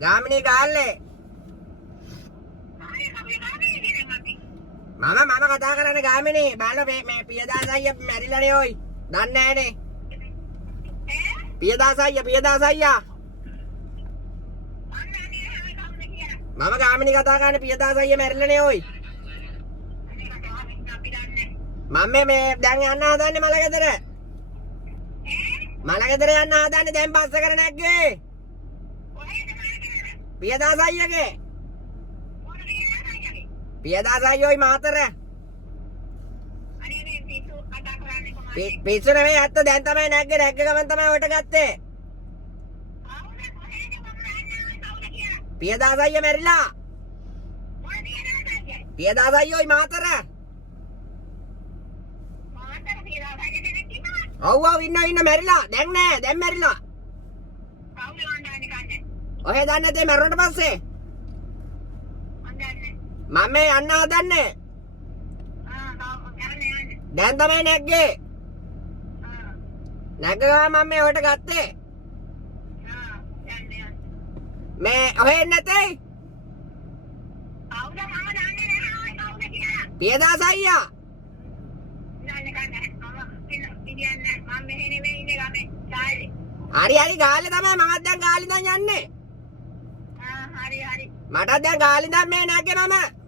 ගාමිණී කාල්ලේ මම කතා කරන්නේ ගාමිණී බාල මේ පියදාස අයියා මැරිලානේ ඔයි දන්නේ නැහනේ පියදාස අයියා මම ගාමිණී කතා කරන්නේ පියදාස අයියා මැරිලානේ ඔයි මම මේ දැන් යන්න හදන්නේ මලගෙදර යන්න හදන්නේ දැන් බස් එක නැග්ගේ පියදාස අයියාගේ පියදාස අයියෝයි මාතර පිස්සු නෙමෙයි ඇත්ත දැන් තමයි නැග්ගේ ගමන් තමයි ඔට ගත්තේ පියදාස අයියා මැරිලා පියදාස අයියෝයි මාතර ඔව් ඉන්න මැරිලා දැන් නෑ දැන් මැරිලා ඔහෙ දන්නේ නැතේ මැරුණට පස්සේ මම මේ යන්න හදන්නේ දැන් තමයි නැග්ගේ නැග්ගා මම මේ ඔයට ගත්තේ මේ ඔහෙ නැතේ පියදාස අයියා හරි ගාලේ තමයි මමත් දැන් ගාලේ දැන් යන්නේ මටත් දැන් ගාලේ දැන් මේ නැග්ගේ මම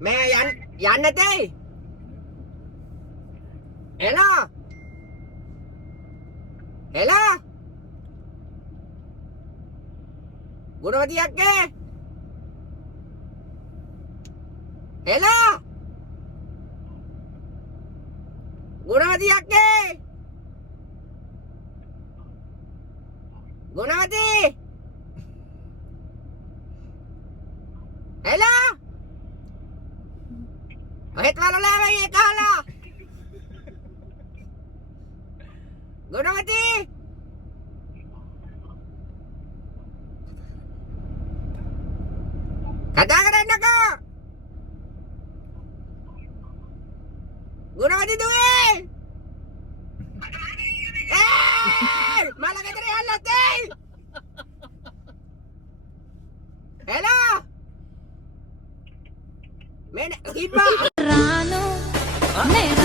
මේ යන්න තේ එලා ගුණවති අක්කේ එලා ගුණවති අක්කේ ගුණවති එලා ඔහෙත් වලලා වෙයි එකහලා ගුණවති කතා කරන්නකෝ ගුණවති දුවේ මලගෙදර යන්නත් එයි එලා මෙන්න ඉබ්බා Rano,